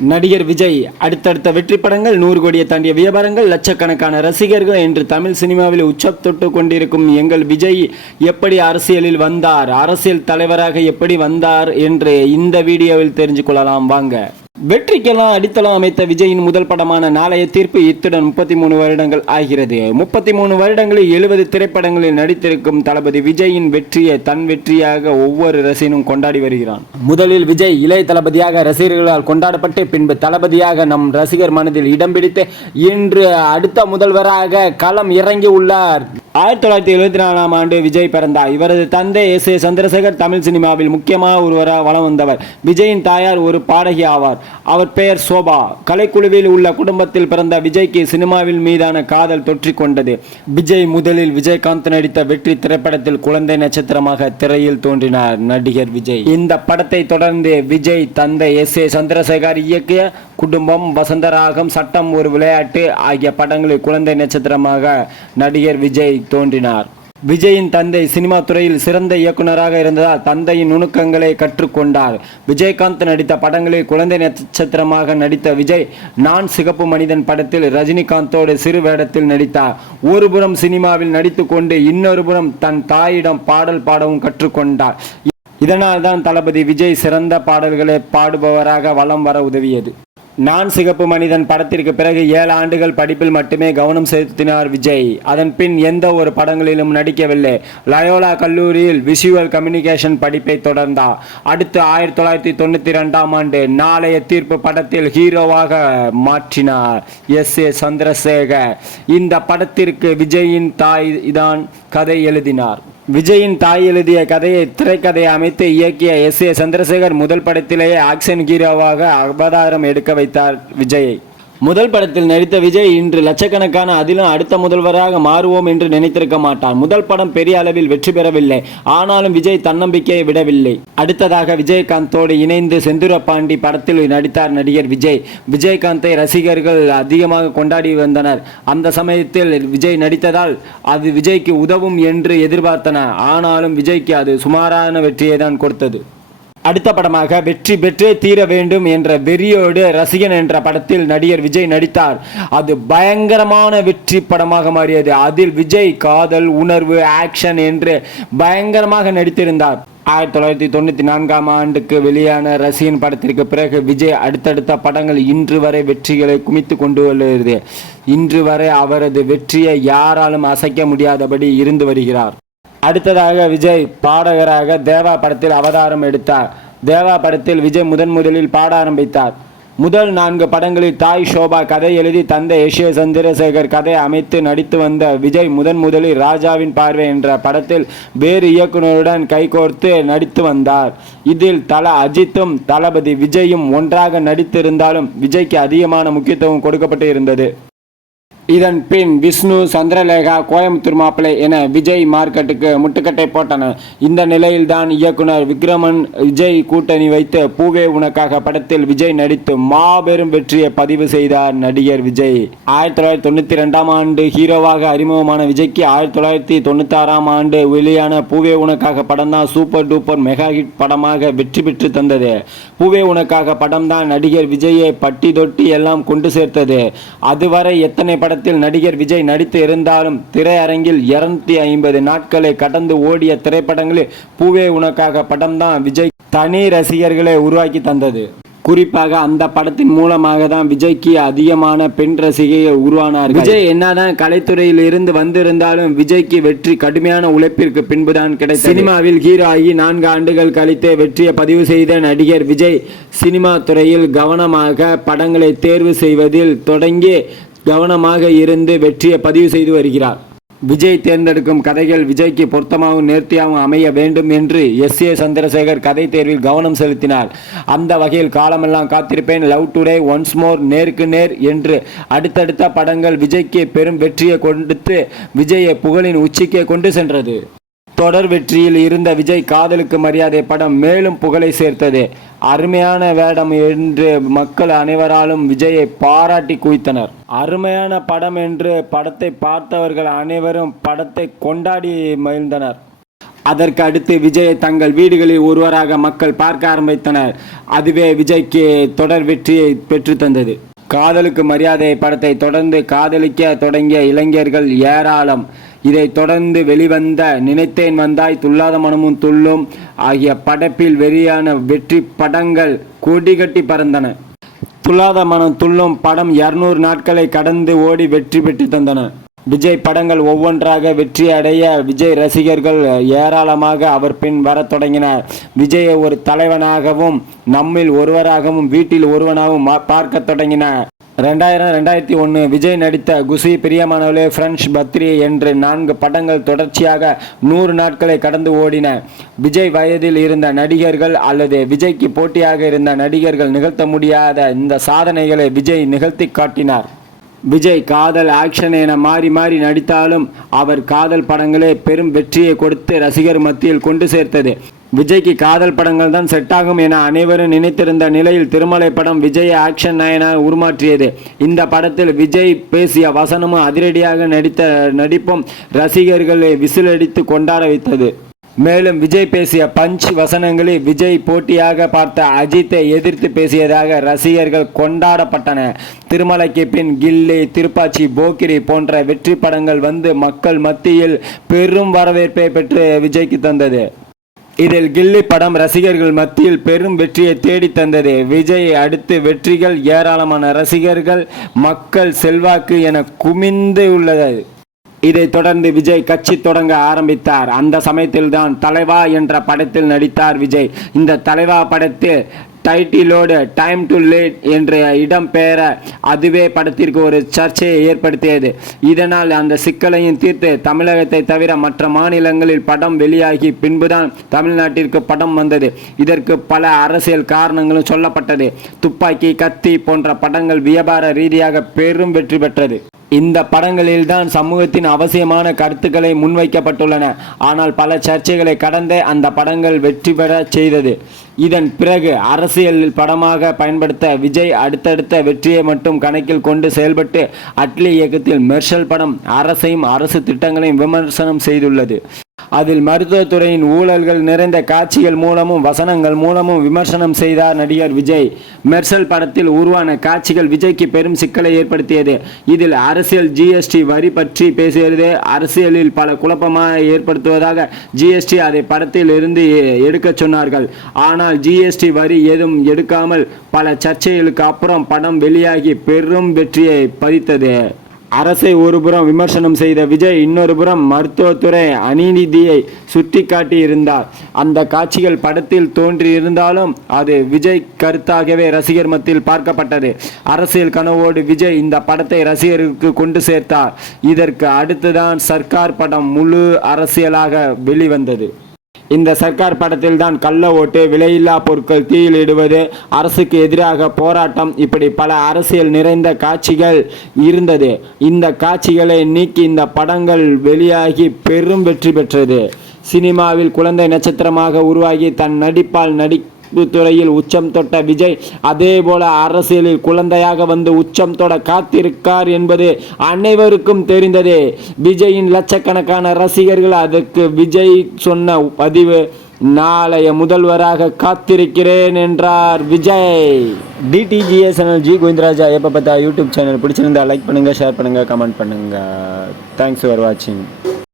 நடிகர் விஜய் அடுத்தடுத்த வெற்றி படங்கள் நூறு கோடியை தாண்டிய வியாபாரங்கள் லட்சக்கணக்கான ரசிகர்கள் என்று தமிழ் சினிமாவில் உச்சம் தொட்டு கொண்டிருக்கும் எங்கள் விஜய் எப்படி அரசியலில் வந்தார் அரசியல் தலைவராக எப்படி வந்தார் என்று இந்த வீடியோவில் தெரிஞ்சு கொள்ளலாம். வாங்க. வெற்றிக்கெல்லாம் அடித்தளம் அமைத்த விஜயின் முதல் படமான நாளைய தீர்ப்பு இத்துடன் முப்பத்தி மூணு வருடங்கள் ஆகிறது. முப்பத்தி மூணு வருடங்களில் எழுபது திரைப்படங்களில் நடித்திருக்கும் தளபதி விஜயின் வெற்றியை தன் வெற்றியாக ஒவ்வொரு ரசிகனும் கொண்டாடி வருகிறான். முதலில் விஜய் இளைய தளபதியாக ரசிகர்களால் கொண்டாடப்பட்டு பின்பு தளபதியாக நம் ரசிகர் மனதில் இடம் பிடித்து இன்று அடுத்த முதல்வராக களம் இறங்கி உள்ளார். ஆயிரத்தி தொள்ளாயிரத்தி எழுபத்தி நாலாம் ஆண்டு விஜய் பிறந்தார். இவரது தந்தை எஸ் ஏ சந்திரசேகர் தமிழ் சினிமாவில் முக்கியமாக ஒருவராக வளம் வந்தவர். விஜயின் தாயார் ஒரு பாடகி ஆவார். அவர் பெயர் சோபா. கலைக்குழுவில் உள்ள குடும்பத்தில் பிறந்த விஜய்க்கு சினிமாவில் மீதான காதல் தொற்றிக் கொண்டது. விஜய் முதலில் விஜயகாந்த் நடித்த வெற்றி திரைப்படத்தில் குழந்தை நட்சத்திரமாக திரையில் தோன்றினார் நடிகர் விஜய். இந்த படத்தை தொடர்ந்து விஜய் தந்தை எஸ் ஏ சந்திரசேகர் இயக்கிய குடும்பம் வசந்தராகம் சட்டம் ஒரு விளையாட்டு ஆகிய படங்களில் குழந்தை நட்சத்திரமாக நடிகர் விஜய் தோன்றினார். விஜயின் தந்தை சினிமா துறையில் சிறந்த இயக்குனராக இருந்ததால் தந்தையின் நுணுக்கங்களை கற்றுக்கொண்டார். விஜயகாந்த் நடித்த படங்களில் குழந்தை நட்சத்திரமாக நடித்த விஜய் நான் சிகப்பு மனிதன் படத்தில் ரஜினிகாந்தோடு சிறு வேடத்தில் நடித்தார். ஒருபுறம் சினிமாவில் நடித்துக்கொண்டு இன்னொரு புறம் தன் தாயிடம் பாடல் பாடவும் கற்றுக்கொண்டார். இதனால் தான் தளபதி விஜய் சிறந்த பாடல்களை பாடுபவராக வலம் வர உதவியது. நான் சிகப்பு மனிதன் படத்திற்கு பிறகு ஏழு ஆண்டுகள் படிப்பில் மட்டுமே கவனம் செலுத்தினார் விஜய். அதன் பின் எந்த ஒரு படங்களிலும் நடிக்கவில்லை. லயோலா கல்லூரியில் விஷுவல் கம்யூனிகேஷன் படிப்பை தொடர்ந்தார். அடுத்து ஆயிரத்தி தொள்ளாயிரத்தி தொண்ணூற்றி ரெண்டாம் ஆண்டு நாளைய தீர்ப்பு படத்தில் ஹீரோவாக மாற்றினார் எஸ். ஏ. சந்திரசேகர். இந்த படத்திற்கு விஜயின் தாய் தான் கதை எழுதினார். விஜயின் தாய் எழுதிய கதையை திரைக்கதையை அமைத்து இயக்கிய எஸ் ஏ சந்திரசேகர் முதல் படத்திலேயே ஆக்ஷன் ஹீரோவாக அவதாரம் எடுக்க வைத்தார் விஜயை. முதல் படத்தில் நடித்த விஜய் இன்று லட்சக்கணக்கான அதிலும் அடுத்த முதல்வராக மாறுவோம் என்று நினைத்திருக்க மாட்டார். முதல் படம் பெரிய அளவில் வெற்றி பெறவில்லை. ஆனாலும் விஜய் தன்னம்பிக்கையை விடவில்லை. அடுத்ததாக விஜயகாந்தோடு இணைந்து செந்தூரபாண்டி படத்தில் நடித்தார் நடிகர் விஜய். விஜயகாந்தை ரசிகர்கள் அதிகமாக கொண்டாடி வந்தனர். அந்த சமயத்தில் விஜய் நடித்ததால் அது விஜய்க்கு உதவும் என்று எதிர்பார்த்தனர். ஆனாலும் விஜய்க்கு அது சுமாரான வெற்றியை தான் கொடுத்தது. அடுத்த படமாக வெற்றி பெற்றே தீர வேண்டும் என்ற வெறியோடு ரசிகன் என்ற படத்தில் நடிகர் விஜய் நடித்தார். அது பயங்கரமான வெற்றி படமாக மாறியது. அதில் விஜய் காதல் உணர்வு ஆக்ஷன் என்று பயங்கரமாக நடித்திருந்தார். ஆயிரத்தி தொள்ளாயிரத்தி தொண்ணூற்றி நான்காம் ஆண்டுக்கு வெளியான ரசிகன் படத்திற்கு பிறகு விஜய் அடுத்தடுத்த படங்கள் இன்று வரை வெற்றிகளை குமித்து கொண்டு வருகிறது. இன்று வரை அவரது வெற்றியை யாராலும் அசைக்க முடியாதபடி இருந்து வருகிறார். அடுத்ததாக விஜய் பாடகராக தேவா படத்தில் அவதாரம் எடுத்தார். தேவா படத்தில் விஜய் முதன் முதலில் பாட ஆரம்பித்தார். முதல் நான்கு படங்களில் தாய் ஷோபா கதை எழுதி தந்தை யஷ்ய சந்திரசேகர் கதை அமைத்து நடித்து வந்த விஜய் முதன் முதலில் ராஜாவின் பார்வை என்ற படத்தில் வேறு இயக்குனருடன் கைகோர்த்து நடித்து வந்தார். இதில் தல அஜித்தும் தளபதி விஜயும் ஒன்றாக நடித்திருந்தாலும் விஜய்க்கு அதிகமான முக்கியத்துவம் கொடுக்கப்பட்டு இருந்தது. இதன் பின் விஷ்ணு சந்திரலேகா கோயம்புத்தூர் மாப்பிள்ளை என விஜய் மார்க்கெட்டுக்கு முட்டுக்கட்டை போட்டனர். இந்த நிலையில்தான் இயக்குனர் விக்ரமன் விஜய் கூட்டணி வைத்து பூவே உனக்காக படத்தில் விஜய் நடித்து மாபெரும் வெற்றியை பதிவு செய்தார் நடிகர் விஜய். ஆயிரத்தி தொள்ளாயிரத்தி தொண்ணூற்றி ரெண்டாம் ஆண்டு ஹீரோவாக அறிமுகமான விஜய்க்கு ஆயிரத்தி தொள்ளாயிரத்தி தொண்ணூத்தாறாம் ஆண்டு வெளியான பூவே உனக்காக படம் தான் சூப்பர் டூப்பர் மெகா ஹிட் படமாக வெற்றி பெற்று தந்தது. பூவே உனக்காக படம் தான் நடிகர் விஜயை பட்டி தொட்டி எல்லாம் கொண்டு சேர்த்தது. அதுவரை எத்தனை படம் படத்தில் நடிகர் விஜய் நடித்து இருந்தாலும் திரையரங்கில் இருநூத்தி ஐம்பது நாட்களை கடந்து ஓடிய திரைப்படங்களில் பூவே உனக்காக படம்தான் விஜய் தனி ரசிகர்களை உருவாக்கி தந்தது. குறிப்பாக அந்த படத்தின் மூலமாக தான் விஜய்க்கு அதிகமான பெண் ரசிகைகள் உருவானார் விஜய் என்னதான் கலைத்துறையில் இருந்து வந்திருந்தாலும் விஜய்க்கு வெற்றி கடுமையான உழைப்பிற்கு பின்புதான் கிடைத்தது. சினிமாவில் ஹீரோ ஆகி நான்கு ஆண்டுகள் கழித்து வெற்றியை பதிவு செய்த நடிகர் விஜய் சினிமா துறையில் கவனமாக படங்களை தேர்வு செய்வதில் தொடங்கி கவனமாக இருந்து வெற்றியை பதிவு செய்து வருகிறார். விஜய் தேர்ந்தெடுக்கும் கதைகள் விஜய்க்கு பொருத்தமாகவும் நேர்த்தியாகவும் அமைய வேண்டும் என்று எஸ் ஏ சந்திரசேகர் கதை தேர்வில் கவனம் செலுத்தினார். அந்த வகையில் காலமெல்லாம் காத்திருப்பேன். லவ் டுடே ஒன்ஸ் மோர் நேருக்கு நேர் என்று அடுத்தடுத்த படங்கள் விஜய்க்கு பெரும் வெற்றியை கொடுத்து விஜயை புகழின் உச்சிக்கே கொண்டு சென்றது. தொடர் வெற்றியில் இருந்த விஜய் காதலுக்கு மரியாதை படம் மேலும் புகழை சேர்த்தது. அருமையான வேடம் என்று மக்கள் அனைவராலும் விஜயை பாராட்டி குவித்தனர். அருமையான படம் என்று படத்தை பார்த்தவர்கள் அனைவரும் படத்தை கொண்டாடி மகிழ்ந்தனர். அதற்கு அடுத்து விஜயை தங்கள் வீடுகளில் ஒருவராக மக்கள் பார்க்க ஆரம்பித்தனர். அதுவே விஜய்க்கு தொடர் வெற்றியை பெற்றுத்தந்தது காதலுக்கு மரியாதை படத்தை தொடர்ந்து காதலிக்க தொடங்கிய இளைஞர்கள் ஏராளம். இதைத் தொடர்ந்து வெளிவந்த நினைத்தேன் வந்தாய் துல்லாத மனமும் துள்ளும் ஆகிய படப்பில் வெளியான வெற்றி படங்கள் கொடிகட்டி பறந்தன. துல்லாத மனம் துள்ளும் படம் இருநூறு நாட்களை கடந்து ஓடி வெற்றி பெற்று தந்தன. விஜய் படங்கள் ஒவ்வொன்றாக வெற்றி அடைய விஜய் ரசிகர்கள் ஏராளமாக அவர் பின் வரத் தொடங்கினர். விஜயை ஒரு தலைவனாகவும் நம்மில் ஒருவராகவும் வீட்டில் ஒருவனாகவும் மா- பார்க்கத் ரெண்டாயிரம் ரெண்டாயிரத்தி ஒன்று விஜய் நடித்த குசி பிரியமானவளே ஃப்ரெண்ட்ஸ் பத்ரி என்று நான்கு படங்கள் தொடர்ச்சியாக நூறு நாட்களை கடந்து ஓடின. விஜய் வயதில் இருந்த நடிகர்கள் அல்லது விஜய்க்கு போட்டியாக இருந்த நடிகர்கள் நிகழ்த்த முடியாத இந்த சாதனைகளை விஜய் நிகழ்த்தி காட்டினார். விஜய் காதல் ஆக்ஷன் என மாறி மாறி நடித்தாலும் அவர் காதல் படங்களே பெரும் வெற்றியை கொடுத்து ரசிகர் மத்தியில் கொண்டு சேர்த்தது. விஜய்க்கு காதல் படங்கள் தான் செட் ஆகும் என அனைவரும் நினைத்திருந்த நிலையில் திருமலை படம் விஜய் ஆக்ஷன் நயனாக உருமாற்றியது. இந்த படத்தில் விஜய் பேசிய வசனமும் அதிரடியாக நடித்த நடிப்பும் ரசிகர்களை விசிலடித்து கொண்டாட வைத்தது. மேலும் விஜய் பேசிய பஞ்ச் வசனங்களில் விஜய் போட்டியாக பார்த்த அஜித்தை எதிர்த்து பேசியதாக ரசிகர்கள் கொண்டாடப்பட்டன. திருமலைக்கு பின் கில்லி திருப்பாச்சி போக்கிரி போன்ற வெற்றி படங்கள் வந்து மக்கள் மத்தியில் பெரும் வரவேற்பை பெற்று விஜய்க்கு தந்தது. இதில் கில்லி படம் ரசிகர்கள் மத்தியில் பெரும் வெற்றியை தேடி தந்தது. விஜய் அடுத்து வெற்றிகள் ஏராளமான ரசிகர்கள் மக்கள் செல்வாக்கு என குமிந்து உள்ளது. இதைத் தொடர்ந்து விஜய் கட்சி தொடங்க ஆரம்பித்தார். அந்த சமயத்தில்தான் தலைவா என்ற படத்தில் நடித்தார் விஜய். இந்த தலைவா படத்தில் டைட்டிலோடு டைம் டு லேட் என்ற இடம் பெயர அதுவே படத்திற்கு ஒரு சர்ச்சையை ஏற்படுத்தியது. இதனால் அந்த சிக்கலையும் தீர்த்து தமிழகத்தை தவிர மற்ற மாநிலங்களில் படம் வெளியாகி பின்புதான் தமிழ்நாட்டிற்கு படம் வந்தது. இதற்கு பல அரசியல் காரணங்களும் சொல்லப்பட்டது. துப்பாக்கி கத்தி போன்ற படங்கள் வியாபார ரீதியாக பெரும் வெற்றி பெற்றது. இந்த படங்களில்தான் சமூகத்தின் அவசியமான கருத்துக்களை முன்வைக்கப்பட்டுள்ளன. ஆனால் பல சர்ச்சைகளை கடந்தே அந்த படங்கள் வெற்றி பெற செய்தது. இதன் பிறகு அரசியல் படமாக பயன்படுத்த விஜய் அடுத்தடுத்த வெற்றியை மட்டும் கணக்கில் கொண்டு செயல்பட்டு அட்லி இயக்கத்தில் மெர்ஷல் படம் அரசையும் அரசு திட்டங்களையும் விமர்சனம் செய்துள்ளது. அதில் மருத்துவத்துறையின் ஊழல்கள் நிறைந்த காட்சிகள் மூலமும் வசனங்கள் மூலமும் விமர்சனம் செய்தார் நடிகர் விஜய். மெர்சல் படத்தில் உருவான காட்சிகள் விஜய்க்கு பெரும் சிக்கலை ஏற்படுத்தியது. இதில் அரசியல் ஜிஎஸ்டி வரி பற்றி பேசுகிறது. அரசியலில் பல குழப்பமாக ஏற்படுத்துவதாக ஜிஎஸ்டி அதை படத்தில் இருந்து எ- எடுக்கச் சொன்னார்கள். ஆனால் ஜிஎஸ்டி வரி எதுவும் எடுக்காமல் பல சர்ச்சைகளுக்கு அப்புறம் படம் வெளியாகி பெரும் வெற்றியை பதித்தது. அரசை ஒருபுறம் விமர்சனம் செய்த விஜய் இன்னொரு புறம் மருத்துவத்துறை அநீதியை சுட்டிக்காட்டி இருந்தார் அந்த காட்சிகள் படத்தில் தோன்றியிருந்தாலும் அது விஜய் கருத்தாகவே ரசிகர் மத்தியில் பார்க்கப்பட்டது. அரசியல் கனவோடு விஜய் இந்த படத்தை ரசிகருக்கு கொண்டு சேர்த்தார். இதற்கு அடுத்துதான் சர்க்கார் படம் முழு அரசியலாக வெளிவந்தது. இந்த சர்க்கார் படத்தில் தான் கள்ள ஓட்டு விலையில்லா பொருட்கள் தீயில் இடுவது அரசுக்கு எதிராக போராட்டம் இப்படி பல அரசியல் நிறைந்த காட்சிகள் இருந்தது. இந்த காட்சிகளை நீக்கி இந்த படங்கள் வெளியாகி பெரும் வெற்றி பெற்றது. சினிமாவில் குழந்தை நட்சத்திரமாக உருவாகி தன் நடிப்பால் நடி துறையில் உச்சம் தொட்ட விஜய் அதே போல அரசியலில் குழந்தையாக வந்து உச்சம் தொட காத்திருக்கார் என்பது அனைவருக்கும் தெரிந்ததே. விஜயின் லட்சக்கணக்கான ரசிகர்கள் அதற்கு விஜய் சொன்ன பதிவு நாளைய முதல்வராக காத்திருக்கிறேன் என்றார் விஜய். டிடிஜிஎஸ் சேனல் ஜி கோவிந்தராஜா எப்போ பார்த்தா யூடியூப் சேனல் பிடிச்சிருந்தா லைக் பண்ணுங்கள் ஷேர் பண்ணுங்கள் கமெண்ட் பண்ணுங்க. தேங்க்ஸ் ஃபார் வாட்சிங்